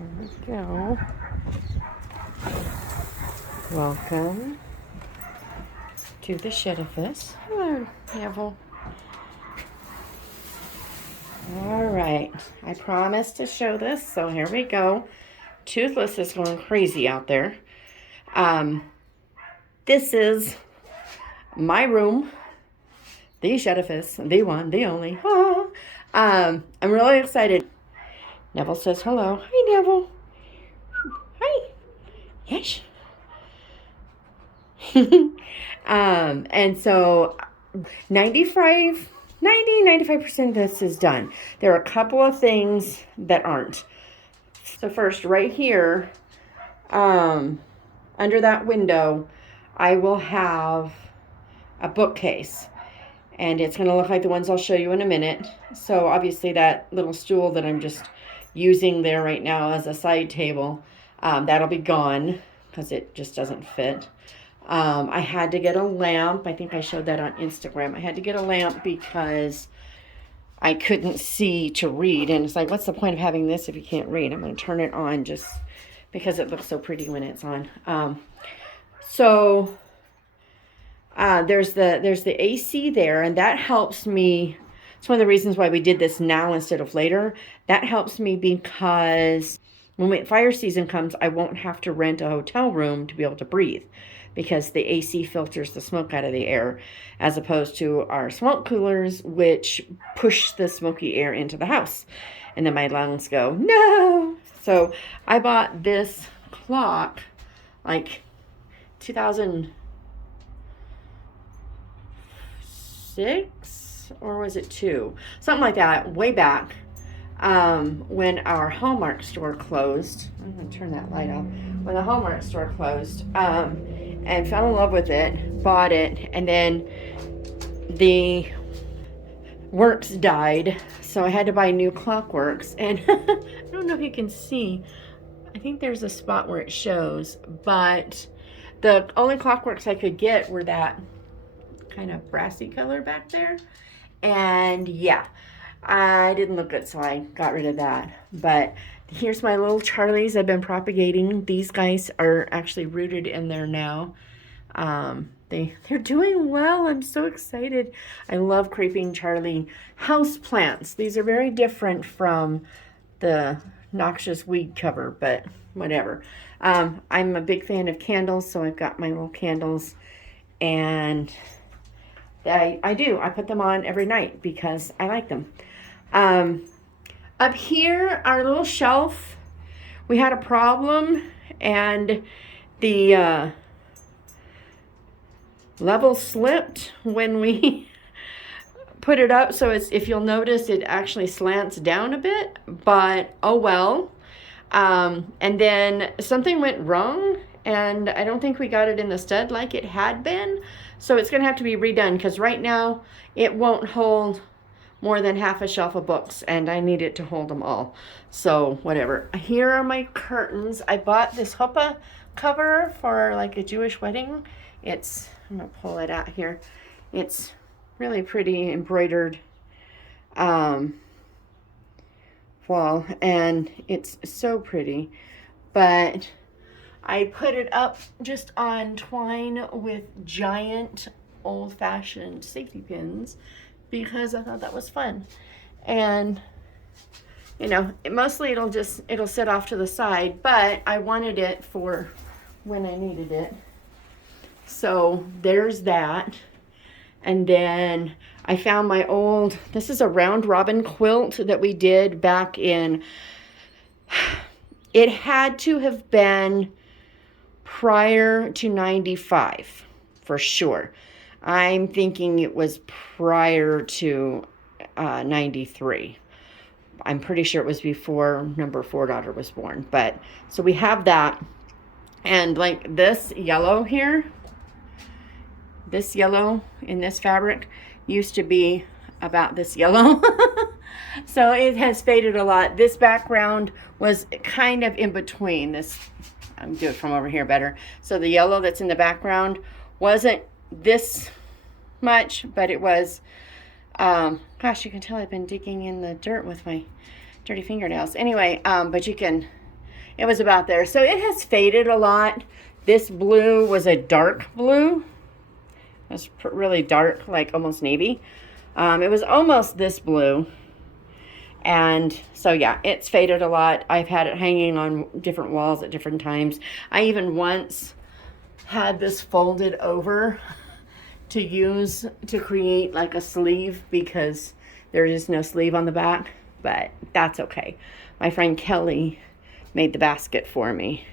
we go. Welcome to the Shed-i-ffice. Hello, Neville. All right, I promised to show this, so here we go. Toothless is going crazy out there. This is my room, the Shed-i-ffice, the one, the only. I'm really excited. Neville says hello. Hi, Neville. Hi. Yes. And so 95% of this is done. There are a couple of things that aren't. So first, right here, under that window, I will have a bookcase. And it's going to look like the ones I'll show you in a minute. So obviously that little stool that I'm just using there right now as a side table, that'll be gone because it just doesn't fit. I had to get a lamp. I think I showed that on Instagram. I had to get a lamp because I couldn't see to read. And it's like, what's the point of having this if you can't read? I'm going to turn it on just because it looks so pretty when it's on. There's the AC there, and that helps me. It's one of the reasons why we did this now instead of later. That helps me because when fire season comes, I won't have to rent a hotel room to be able to breathe, because the AC filters the smoke out of the air, as opposed to our smoke coolers, which push the smoky air into the house. And then my lungs go, no! So I bought this clock like 2006, or was it 2? Something like that, way back. When our Hallmark store closed. I'm going to turn that light off. When the Hallmark store closed, and fell in love with it, bought it, and then the works died, so I had to buy new clockworks. And I don't know if you can see, I think there's a spot where it shows, but the only clockworks I could get were that kind of brassy color back there. And yeah, I didn't look good, so I got rid of that. But here's my little Charlies I've been propagating. These guys are actually rooted in there now. They're doing well. I'm so excited. I love creeping Charlie house plants. These are very different from the noxious weed cover, but whatever. I'm a big fan of candles, so I've got my little candles, and I put them on every night because I like them. Up here, our little shelf, we had a problem, and the level slipped when we put it up. So if you'll notice, it actually slants down a bit, but oh well. And then something went wrong, and I don't think we got it in the stud like it had been. So it's going to have to be redone, because right now it won't hold more than half a shelf of books, and I need it to hold them all. So whatever. Here are my curtains. I bought this chuppah cover for like a Jewish wedding. I'm gonna pull it out here. It's really pretty embroidered wall, and it's so pretty. But I put it up just on twine with giant old-fashioned safety pins, because I thought that was fun. And you know, mostly it'll sit off to the side, but I wanted it for when I needed it. So there's that. And then I found my this is a round robin quilt that we did back in, it had to have been prior to 95 for sure. I'm thinking it was prior to 93. I'm pretty sure it was before number 4 daughter was born. But so we have that. And like this yellow here, this yellow in this fabric used to be about this yellow. So it has faded a lot. This background was kind of in between this. I'm doing it from over here better. So the yellow that's in the background wasn't this much, but it was, gosh, you can tell I've been digging in the dirt with my dirty fingernails. Anyway, but you can It was about there. So it has faded a lot. This blue was a dark blue. It was really dark, like almost navy. It was almost this blue. And so, yeah, it's faded a lot. I've had it hanging on different walls at different times. I even once had this folded over to use to create like a sleeve because there is no sleeve on the back, but that's okay. My friend Kelly made the basket for me,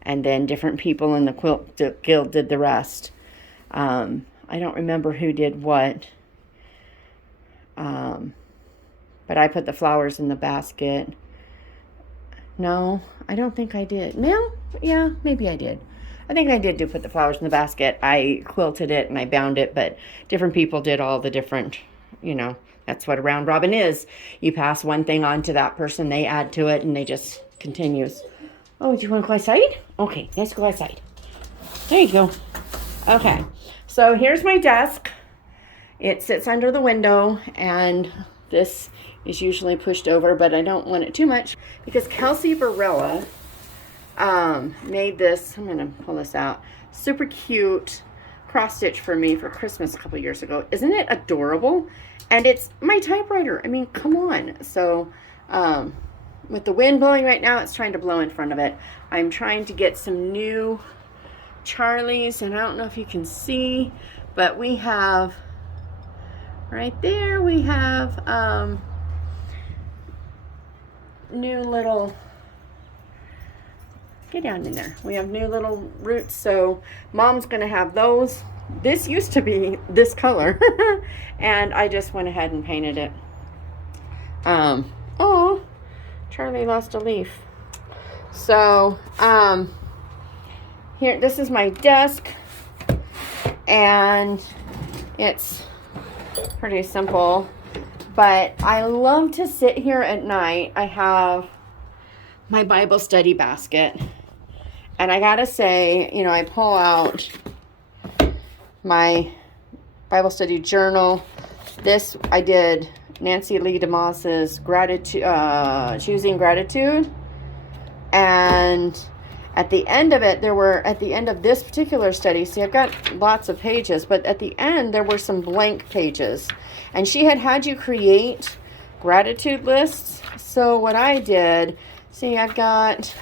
and then different people in the quilt guild did the rest. I don't remember who did what. But I put the flowers in the basket. No, I don't think I did. No, yeah, maybe I did. I think I did put the flowers in the basket. I quilted it and I bound it, but different people did all the different, that's what a round robin is. You pass one thing on to that person, they add to it, and they just continues. Oh, do you want to go outside? Okay, let's go outside. There you go. Okay, so here's my desk. It sits under the window, and this is usually pushed over, but I don't want it too much because Kelsey Barilla made this. I'm going to pull this out. Super cute cross stitch for me for Christmas a couple years ago. Isn't it adorable? And it's my typewriter. I mean, come on. So with the wind blowing right now, it's trying to blow in front of it. I'm trying to get some new Charlies, and I don't know if you can see, but we have right there, we have new little, get down in there. We have new little roots, so Mom's gonna have those. This used to be this color, and I just went ahead and painted it. Oh, Charlie lost a leaf. So, here, this is my desk, and it's pretty simple, but I love to sit here at night. I have my Bible study basket, and I gotta say, I pull out my Bible study journal. This I did Nancy Lee DeMoss's gratitude, choosing gratitude, and at the end of it, at the end of this particular study, see, I've got lots of pages, but at the end, there were some blank pages. And she had you create gratitude lists. So what I did, see, I've got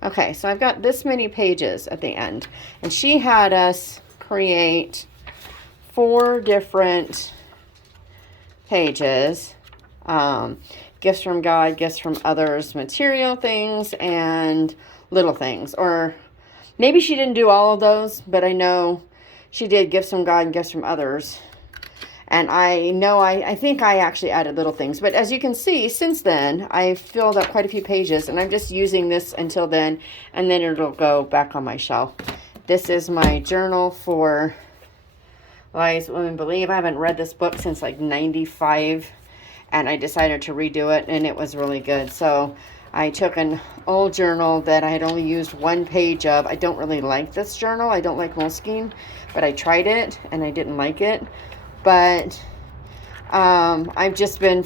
this many pages at the end. And she had us create 4 different pages. Gifts from God, gifts from others, material things, and little things. Or maybe she didn't do all of those, but I know she did gifts from God and gifts from others. And I know I think I actually added little things. But as you can see, since then, I've filled up quite a few pages, and I'm just using this until then, and then it'll go back on my shelf. This is my journal for Wise Women Believe. I haven't read this book since like 95, and I decided to redo it, and it was really good. So I took an old journal that I had only used 1 page of. I don't really like this journal. I don't like Moleskine, but I tried it, and I didn't like it. But I've just been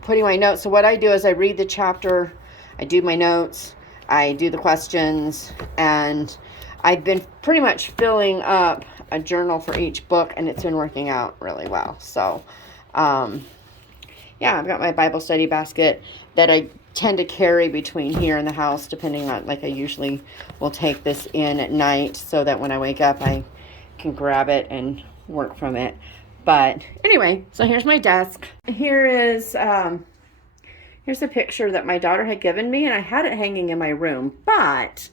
putting my notes. So what I do is I read the chapter, I do my notes, I do the questions, and I've been pretty much filling up a journal for each book, and it's been working out really well. So, yeah, I've got my Bible study basket that I tend to carry between here and the house, depending on, like, I usually will take this in at night so that when I wake up, I can grab it and work from it. But anyway, so here's my desk. Here's a picture that my daughter had given me, and I had it hanging in my room. But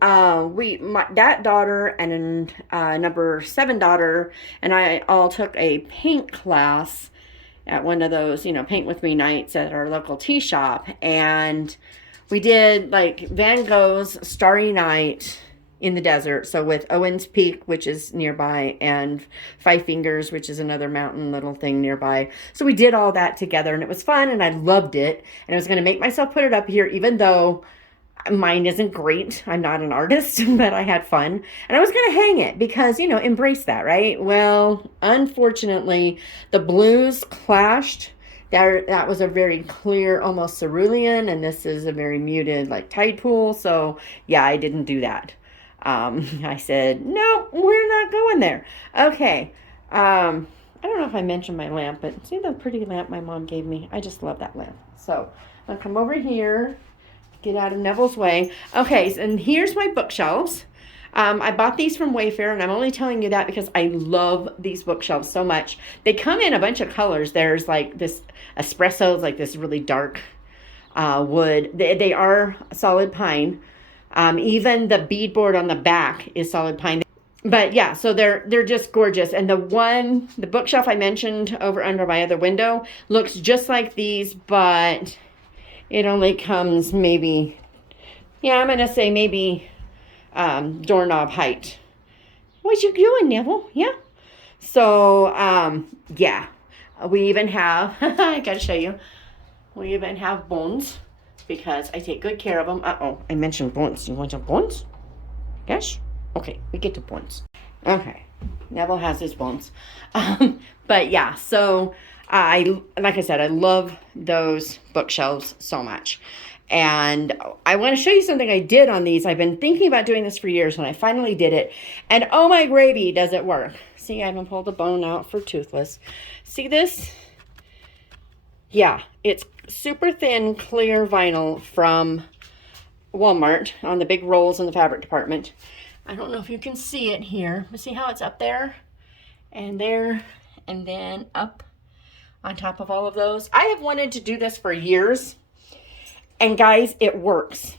that daughter and number 7 daughter and I all took a paint class at one of those, paint with me nights at our local tea shop. And we did like Van Gogh's Starry Night in the desert. So with Owens Peak, which is nearby, and Five Fingers, which is another mountain little thing nearby. So we did all that together, and it was fun, and I loved it. And I was going to make myself put it up here, even though mine isn't great. I'm not an artist, but I had fun. And I was going to hang it because, embrace that, right? Well, unfortunately, the blues clashed That was a very clear, almost cerulean, and this is a very muted, like tide pool. So yeah, I didn't do that. I said, no, we're not going there. Okay. I don't know if I mentioned my lamp, but see the pretty lamp my mom gave me? I just love that lamp. So I'm going to come over here, get out of Neville's way. Okay, and here's my bookshelves. I bought these from Wayfair, and I'm only telling you that because I love these bookshelves so much. They come in a bunch of colors. There's like this espresso, like this really dark wood. They are solid pine. Even the beadboard on the back is solid pine. But yeah, so they're just gorgeous. And the bookshelf I mentioned over under my other window looks just like these, but it only comes maybe, yeah, I'm going to say maybe doorknob height. What you doing, Neville? Yeah. So, yeah, we even have, I got to show you, we even have bones because I take good care of them. Uh-oh, I mentioned bones. You want some bones? Yes? Okay, we get to bones. Okay, Neville has his bones. But yeah, so like I said, I love those bookshelves so much. And I want to show you something I did on these. I've been thinking about doing this for years, and I finally did it. And oh my gravy, does it work. See, I haven't pulled a bone out for toothless. See this? Yeah, it's super thin, clear vinyl from Walmart on the big rolls in the fabric department. I don't know if you can see it here, but see how it's up there and there and then up on top of all of those. I have wanted to do this for years, and guys, it works.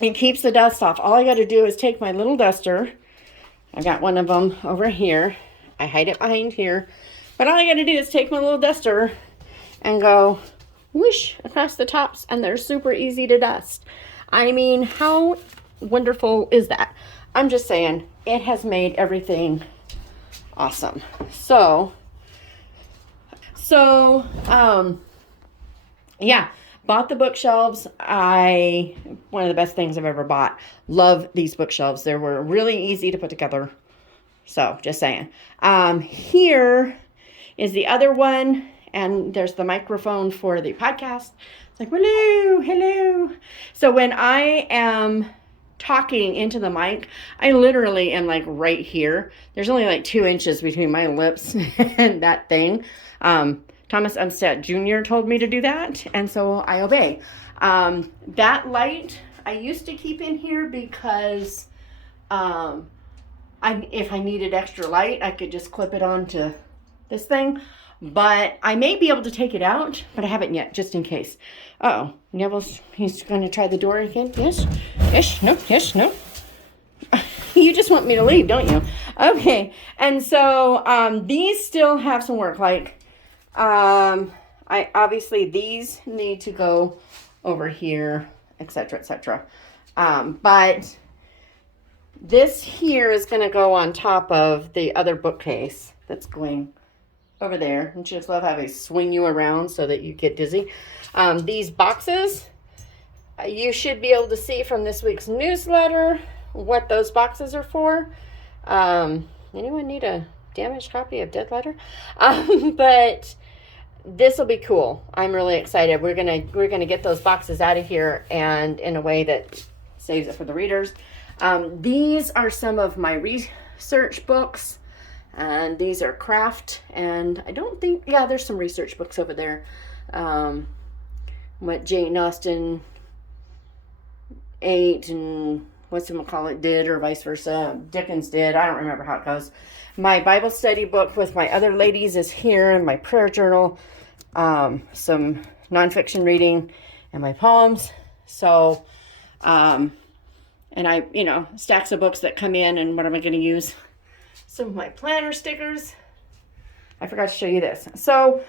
It keeps the dust off. All I got to do is take my little duster. I got one of them over here. I hide it behind here, but all I got to do is take my little duster and go whoosh across the tops, and they're super easy to dust. I mean, how wonderful is that? I'm just saying, it has made everything awesome. So, yeah, bought the bookshelves. One of the best things I've ever bought. Love these bookshelves. They were really easy to put together. So, just saying. Here is the other one, and there's the microphone for the podcast. It's like, hello, hello. So when I am talking into the mic, I literally am like right here. There's only like 2 inches between my lips and that thing. Thomas Umstead Jr. told me to do that, and so I obey. That light I used to keep in here because if I needed extra light, I could just clip it onto this thing. But I may be able to take it out, but I haven't yet, just in case. Uh-oh, Neville's, he's going to try the door again. Yes, yes, no, yes, no. You just want me to leave, don't you? Okay, and so these still have some work. Like, obviously these need to go over here, etc., etc. But this here is going to go on top of the other bookcase that's going over there. And just love how they swing you around so that you get dizzy. These boxes, you should be able to see from this week's newsletter what those boxes are for. Anyone need a damaged copy of Dead Letter? But this will be cool. I'm really excited. We're gonna get those boxes out of here, and in a way that saves it for the readers. These are some of my research books. And these are craft, and I don't think, yeah, there's some research books over there. What Jane Austen ate and whatchamacallit did, or vice versa. Dickens did. I don't remember how it goes. My Bible study book with my other ladies is here, and my prayer journal, some nonfiction reading, and my poems. So, and stacks of books that come in, and what am I going to use? Some of my planner stickers. I forgot to show you this. So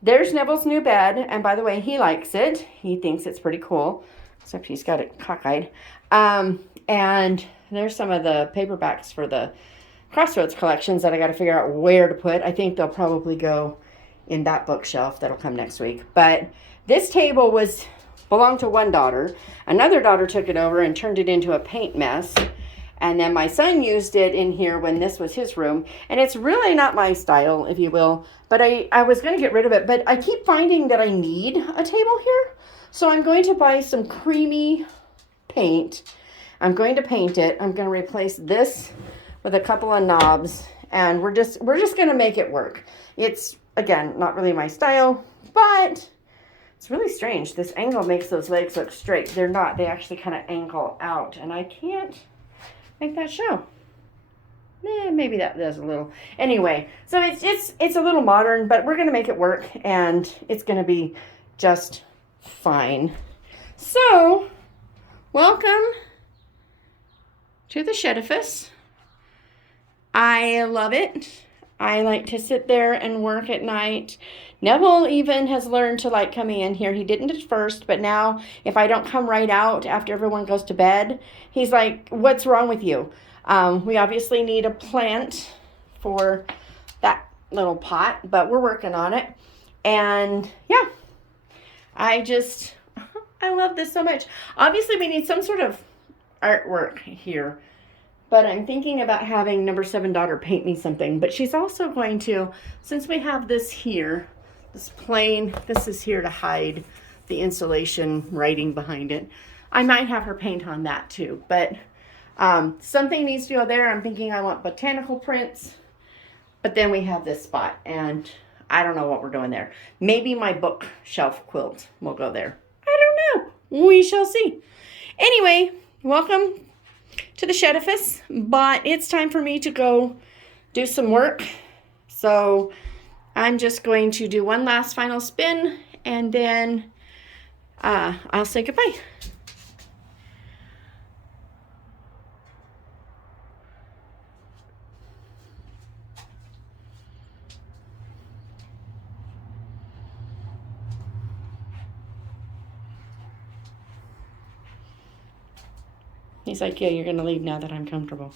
there's Neville's new bed. And by the way, he likes it. He thinks it's pretty cool. Except he's got it cockeyed. And there's some of the paperbacks for the Crossroads collections that I got to figure out where to put. I think they'll probably go in that bookshelf that'll come next week. But this table belonged to one daughter. Another daughter took it over and turned it into a paint mess. And then my son used it in here when this was his room. And it's really not my style, if you will. But I was going to get rid of it. But I keep finding that I need a table here. So I'm going to buy some creamy paint. I'm going to paint it. I'm going to replace this with a couple of knobs. And we're just going to make it work. It's, again, not really my style. But it's really strange. This angle makes those legs look straight. They're not. They actually kind of angle out. And I can't make that show. Maybe that does a little. Anyway, so it's a little modern, but we're going to make it work. And it's going to be just fine. So, welcome to the Shed-i-ffice. I love it. I like to sit there and work at night. Neville even has learned to like coming in here. He didn't at first, but now if I don't come right out after everyone goes to bed, he's like, what's wrong with you? We obviously need a plant for that little pot, but we're working on it. And yeah, I love this so much. Obviously, we need some sort of artwork here. But I'm thinking about having number 7 daughter paint me something. But she's also going to, since we have this here, this plain, this is here to hide the insulation writing behind it. I might have her paint on that too. But something needs to go there. I'm thinking I want botanical prints. But then we have this spot. And I don't know what we're doing there. Maybe my bookshelf quilt will go there. I don't know. We shall see. Anyway, welcome to the Shed-i-ffice, but it's time for me to go do some work. So I'm just going to do one last final spin, and then I'll say goodbye. He's like, yeah, you're going to leave now that I'm comfortable.